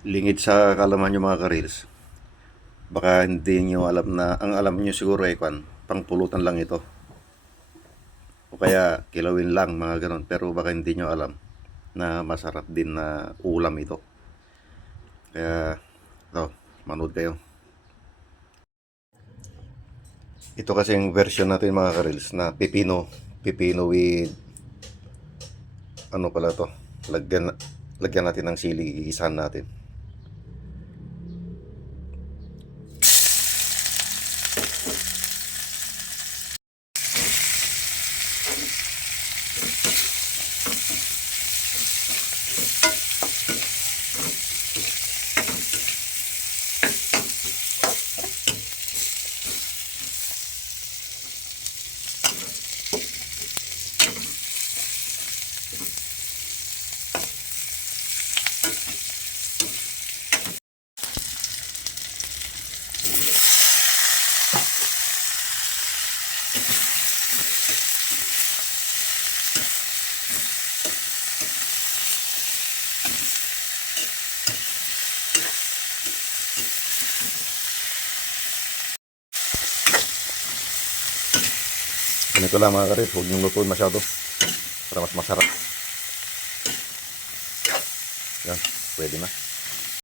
Lingid sa kalaman nyo mga karils. Baka hindi nyo alam na, ang alam nyo siguro ay pangpulutan lang ito. O kaya kilawin lang mga ganon. Pero baka hindi nyo alam na masarap din na ulam ito. Kaya, manood kayo. Ito kasi yung version natin mga karils na pipino. Pipino with, ano pala to, lagyan natin ng sili, iisahan natin. Ganito lang mga karils, huwag niyong lutuin masyado para mas masarap. Yan, pwede na.